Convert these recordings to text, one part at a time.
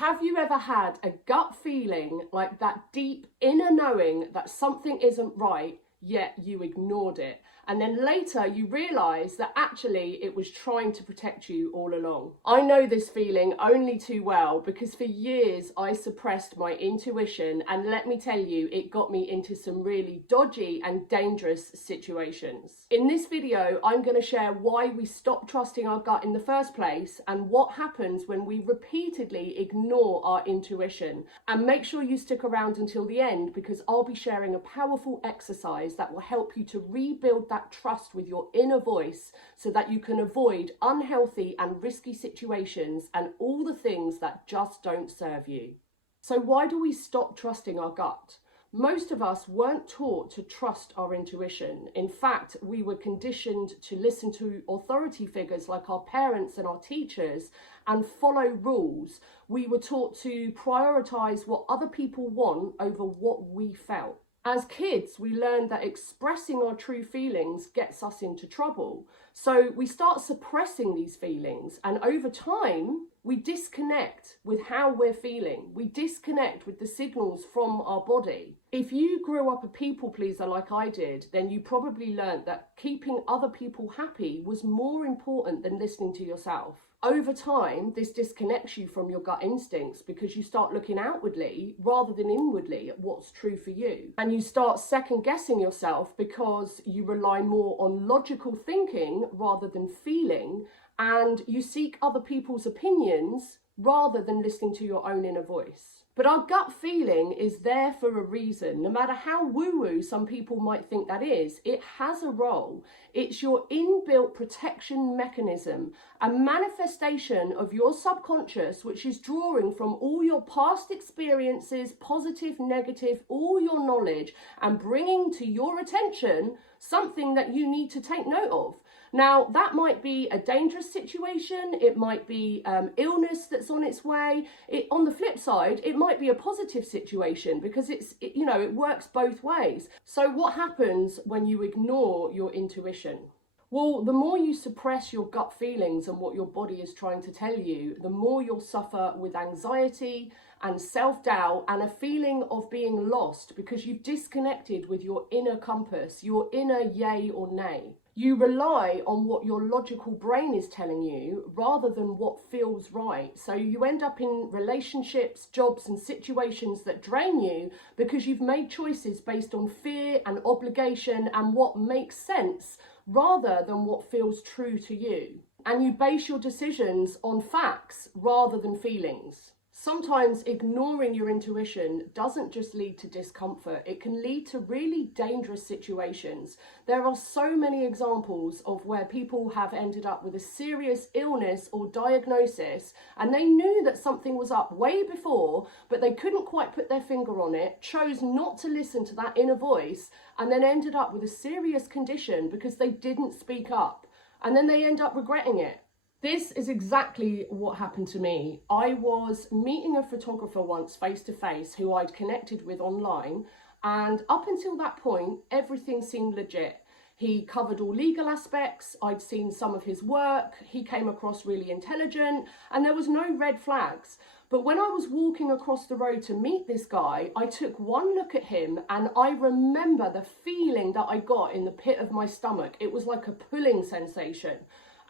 Have you ever had a gut feeling, like that deep inner knowing that something isn't right, yet you ignored it? And then later you realise that actually it was trying to protect you all along. I know this feeling only too well because for years I suppressed my intuition, and let me tell you, it got me into some really dodgy and dangerous situations. In this video, I'm going to share why we stop trusting our gut in the first place and what happens when we repeatedly ignore our intuition. And make sure you stick around until the end because I'll be sharing a powerful exercise that will help you to rebuild that trust with your inner voice so that you can avoid unhealthy and risky situations and all the things that just don't serve you. So why do we stop trusting our gut? Most of us weren't taught to trust our intuition. In fact, we were conditioned to listen to authority figures like our parents and our teachers and follow rules. We were taught to prioritize what other people want over what we felt. As kids, we learned that expressing our true feelings gets us into trouble. So we start suppressing these feelings, and over time, we disconnect with how we're feeling. We disconnect with the signals from our body. If you grew up a people pleaser like I did, then you probably learned that keeping other people happy was more important than listening to yourself. Over time, this disconnects you from your gut instincts because you start looking outwardly rather than inwardly at what's true for you. And you start second guessing yourself because you rely more on logical thinking rather than feeling, and you seek other people's opinions rather than listening to your own inner voice. But our gut feeling is there for a reason. No matter how woo-woo some people might think that is, it has a role. It's your inbuilt protection mechanism, a manifestation of your subconscious, which is drawing from all your past experiences, positive, negative, all your knowledge, and bringing to your attention something that you need to take note of. Now, that might be a dangerous situation, it might be illness that's on its way. On the flip side, it might be a positive situation because it works both ways. So what happens when you ignore your intuition? Well, the more you suppress your gut feelings and what your body is trying to tell you, the more you'll suffer with anxiety and self-doubt and a feeling of being lost because you've disconnected with your inner compass, your inner yay or nay. You rely on what your logical brain is telling you rather than what feels right. So you end up in relationships, jobs, and situations that drain you because you've made choices based on fear and obligation and what makes sense rather than what feels true to you. And you base your decisions on facts rather than feelings. Sometimes ignoring your intuition doesn't just lead to discomfort, it can lead to really dangerous situations. There are so many examples of where people have ended up with a serious illness or diagnosis and they knew that something was up way before, but they couldn't quite put their finger on it, chose not to listen to that inner voice, and then ended up with a serious condition because they didn't speak up. And then they end up regretting it. This is exactly what happened to me. I was meeting a photographer once face to face who I'd connected with online, and up until that point, everything seemed legit. He covered all legal aspects, I'd seen some of his work, he came across really intelligent, and there was no red flags. But when I was walking across the road to meet this guy, I took one look at him and I remember the feeling that I got in the pit of my stomach. It was like a pulling sensation.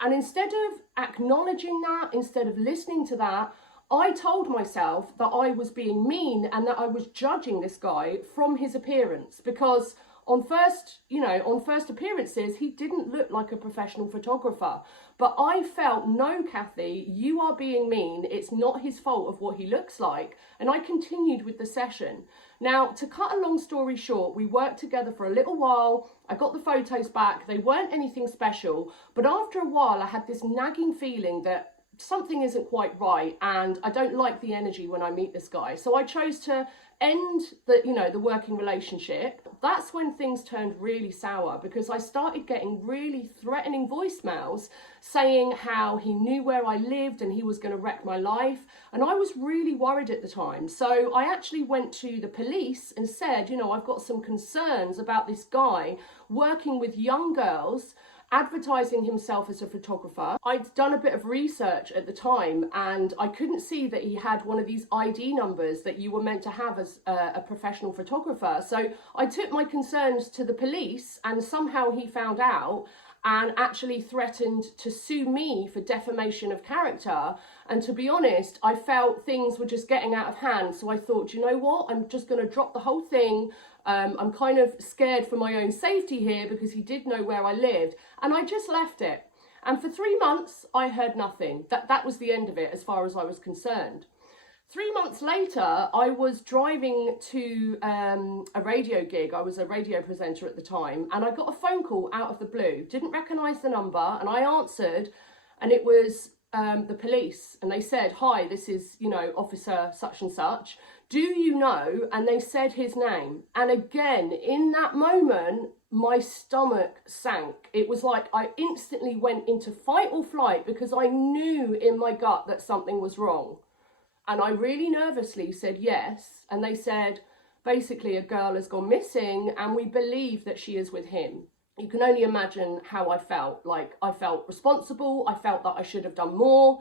And instead of acknowledging that, instead of listening to that, I told myself that I was being mean and that I was judging this guy from his appearance because on first appearances, he didn't look like a professional photographer. But I felt, no, Kathy, you are being mean. It's not his fault of what he looks like. And I continued with the session. Now, to cut a long story short, we worked together for a little while. I got the photos back. They weren't anything special. But after a while, I had this nagging feeling that something isn't quite right and I don't like the energy when I meet this guy. So I chose to end the working relationship. That's when things turned really sour because I started getting really threatening voicemails saying how he knew where I lived and he was going to wreck my life. And I was really worried at the time. So I actually went to the police and said, I've got some concerns about this guy working with young girls advertising himself as a photographer. I'd done a bit of research at the time and I couldn't see that he had one of these ID numbers that you were meant to have as a professional photographer. So I took my concerns to the police and somehow he found out and actually threatened to sue me for defamation of character. And to be honest, I felt things were just getting out of hand. So I thought, you know what, I'm just going to drop the whole thing. I'm kind of scared for my own safety here because he did know where I lived. And I just left it. And for 3 months, I heard nothing. That was the end of it as far as I was concerned. 3 months later, I was driving to a radio gig. I was a radio presenter at the time, and I got a phone call out of the blue. Didn't recognise the number, and I answered, and it was the police. And they said, "Hi, this is, Officer such and such. Do you know?" And they said his name. And again, in that moment, my stomach sank. It was like I instantly went into fight or flight because I knew in my gut that something was wrong. And I really nervously said yes. And they said, basically, a girl has gone missing and we believe that she is with him. You can only imagine how I felt. Like, I felt responsible. I felt that I should have done more.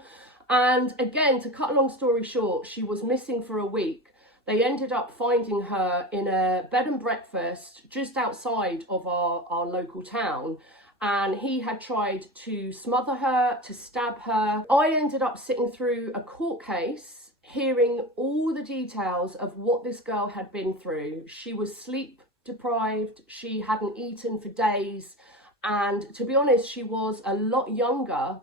And again, to cut a long story short, she was missing for a week. They ended up finding her in a bed and breakfast just outside of our local town. And he had tried to smother her, to stab her. I ended up sitting through a court case, hearing all the details of what this girl had been through. She was sleep deprived, she hadn't eaten for days, and to be honest, she was a lot younger.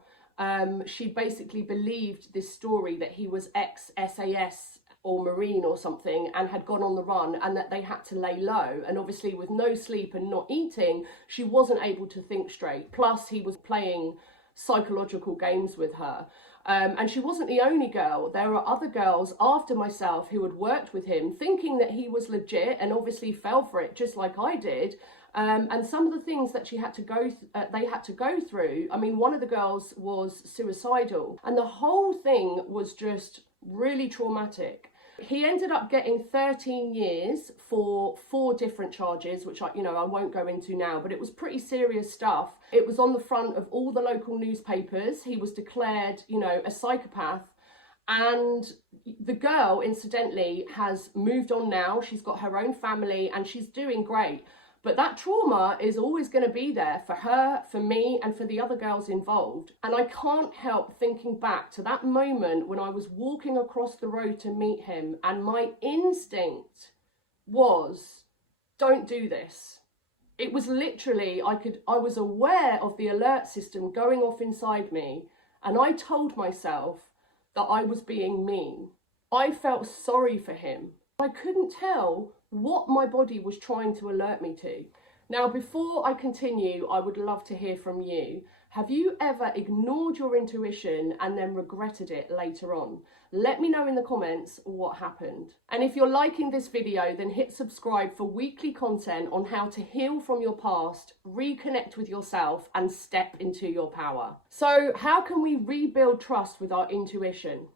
She basically believed this story that he was ex-SAS or Marine or something and had gone on the run and that they had to lay low. And obviously with no sleep and not eating, she wasn't able to think straight. Plus he was playing psychological games with her. And she wasn't the only girl. There were other girls after myself who had worked with him thinking that he was legit and obviously fell for it just like I did. And some of the things that she had to they had to go through. I mean, one of the girls was suicidal and the whole thing was just really traumatic. He ended up getting 13 years for 4 different charges, which I won't go into now, but it was pretty serious stuff. It was on the front of all the local newspapers. He was declared, a psychopath. And the girl, incidentally, has moved on now. She's got her own family and she's doing great. But that trauma is always going to be there for her, for me, and for the other girls involved. And I can't help thinking back to that moment when I was walking across the road to meet him, and my instinct was, don't do this. It was literally, I was aware of the alert system going off inside me, and I told myself that I was being mean. I felt sorry for him. I couldn't tell what my body was trying to alert me to. Now, before I continue, I would love to hear from you. Have you ever ignored your intuition and then regretted it later on? Let me know in the comments what happened. And if you're liking this video, then hit subscribe for weekly content on how to heal from your past, reconnect with yourself, and step into your power. So, how can we rebuild trust with our intuition?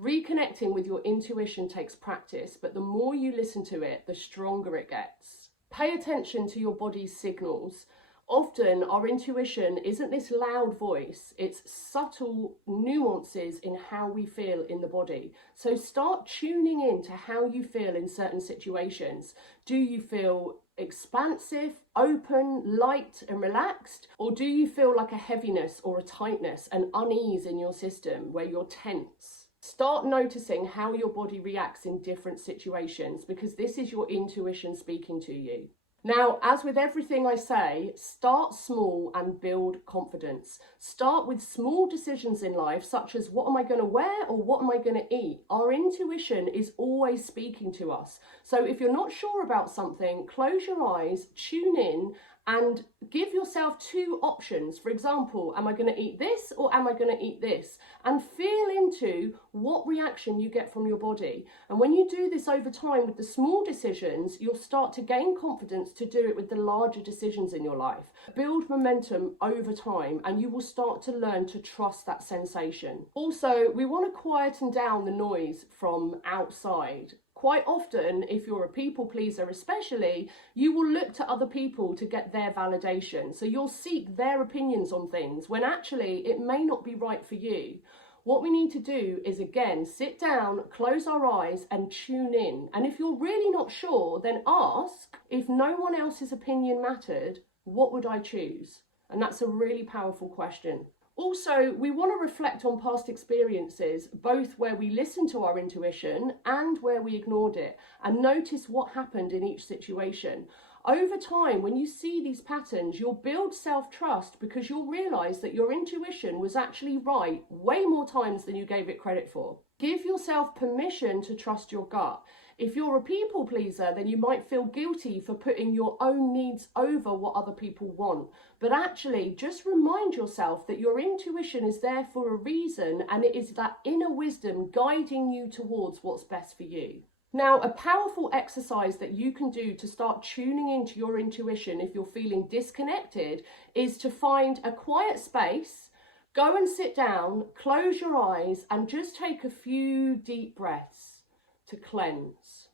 Reconnecting with your intuition takes practice, but the more you listen to it, the stronger it gets. Pay attention to your body's signals. Often our intuition isn't this loud voice, it's subtle nuances in how we feel in the body. So start tuning in to how you feel in certain situations. Do you feel expansive, open, light and relaxed? Or do you feel like a heaviness or a tightness, an unease in your system where you're tense? Start noticing how your body reacts in different situations, because this is your intuition speaking to you. Now, as with everything I say, start small and build confidence. Start with small decisions in life, such as what am I going to wear or what am I going to eat? Our intuition is always speaking to us. So if you're not sure about something, close your eyes, tune in, and give yourself 2 options. For example, am I going to eat this or am I going to eat this? And feel into what reaction you get from your body. And when you do this over time with the small decisions, you'll start to gain confidence to do it with the larger decisions in your life. Build momentum over time, and you will start to learn to trust that sensation. Also, we want to quieten down the noise from outside. Quite often, if you're a people pleaser especially, you will look to other people to get their validation. So you'll seek their opinions on things when actually it may not be right for you. What we need to do is, again, sit down, close our eyes and tune in. And if you're really not sure, then ask, if no one else's opinion mattered, what would I choose? And that's a really powerful question. Also, we want to reflect on past experiences, both where we listened to our intuition and where we ignored it, and notice what happened in each situation. Over time, when you see these patterns, you'll build self-trust because you'll realize that your intuition was actually right way more times than you gave it credit for. Give yourself permission to trust your gut. If you're a people pleaser, then you might feel guilty for putting your own needs over what other people want. But actually, just remind yourself that your intuition is there for a reason, and it is that inner wisdom guiding you towards what's best for you. Now, a powerful exercise that you can do to start tuning into your intuition if you're feeling disconnected is to find a quiet space, go and sit down, close your eyes, and just take a few deep breaths to cleanse.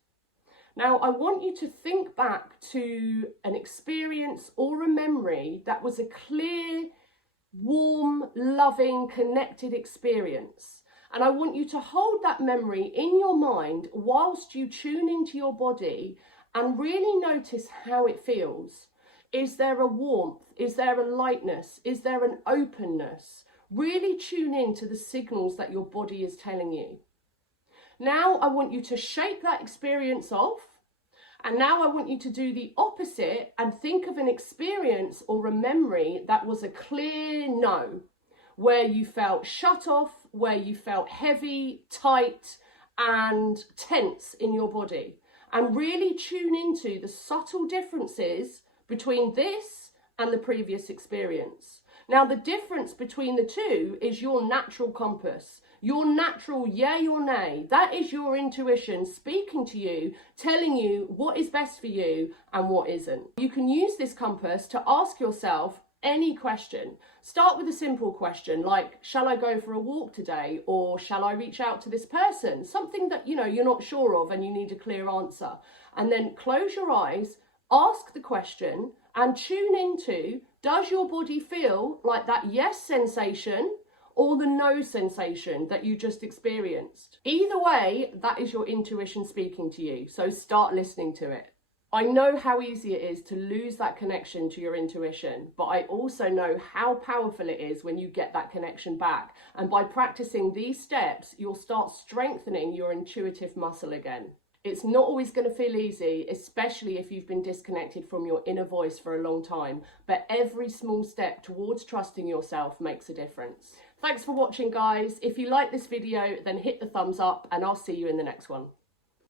Now, I want you to think back to an experience or a memory that was a clear, warm, loving, connected experience. And I want you to hold that memory in your mind whilst you tune into your body and really notice how it feels. Is there a warmth? Is there a lightness? Is there an openness? Really tune in to the signals that your body is telling you. Now I want you to shake that experience off, and now I want you to do the opposite and think of an experience or a memory that was a clear no, where you felt shut off, where you felt heavy, tight, and tense in your body. And really tune into the subtle differences between this and the previous experience. Now, the difference between the two is your natural compass. Your natural yay or nay, that is your intuition speaking to you, telling you what is best for you and what isn't. You can use this compass to ask yourself any question. Start with a simple question like, shall I go for a walk today? Or shall I reach out to this person? Something that, you're not sure of and you need a clear answer. And then close your eyes, ask the question and tune into, does your body feel like that yes sensation or the no sensation that you just experienced? Either way, that is your intuition speaking to you. So start listening to it. I know how easy it is to lose that connection to your intuition, but I also know how powerful it is when you get that connection back. And by practicing these steps, you'll start strengthening your intuitive muscle again. It's not always going to feel easy, especially if you've been disconnected from your inner voice for a long time, but every small step towards trusting yourself makes a difference. Thanks for watching, guys. If you like this video, then hit the thumbs up and I'll see you in the next one.